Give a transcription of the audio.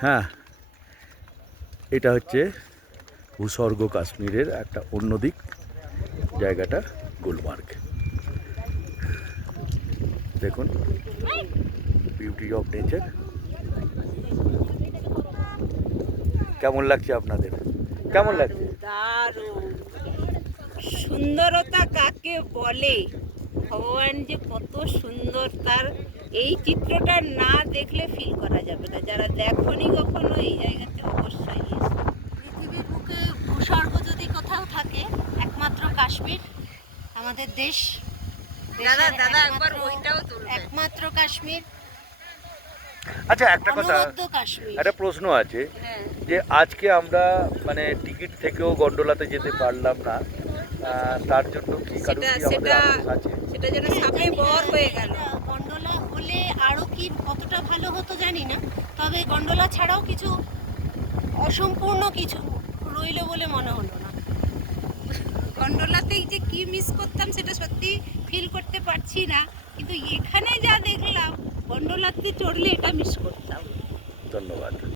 হ্যাঁ, এটা হচ্ছে ভূস্বর্গ কাশ্মীরের একটা অন্য দিক, জায়গাটা গুলমার্গ। দেখুন বিউটি অফ নেচার। কেমন লাগছে আপনাদের? কেমন লাগছে? দারুণ। সুন্দরতা কাকে বলে, ভগবান যে কত সুন্দর, তার এই চিত্রটা না দেখলে ফিল করা যাবে না। যারা দেখনি কখনো এই জায়গাতে অবশ্যই এসো। পৃথিবীর বুকে ভূস্বর্গ যদি কোথাও থাকে একমাত্র কাশ্মীর, আমাদের দেশ। দাদা দেশের দাদা একবার একমাত্র- ওইটাও তুলবে। একমাত্র কাশ্মীর, আচ্ছা, একটা কথা, অনবদ্য কাশ্মীর। একটা প্রশ্ন আছে হ্যাঁ, যে আজকে আমরা মানে টিকিট থেকেও গন্ডোলাতে যেতে পারলাম না, তার জন্য কি কারণ কি আমাদের আফসোস আছে? সেটা যেন সামনে বর হয়ে গেল। গন্ডোলা হলে আরো কি কতটা ভালো হতো জানি না, তবে গন্ডোলা ছাড়াও কিছু অসম্পূর্ণ কিছু রইলো বলে মনে হলো না। গন্ডোলাতেই যে কি মিস করতাম সেটা সত্যি ফিল করতে পারছি না, কিন্তু এখানে যা দেখলাম গন্ডোলাতে চড়লে এটা মিস করতাম। ধন্যবাদ।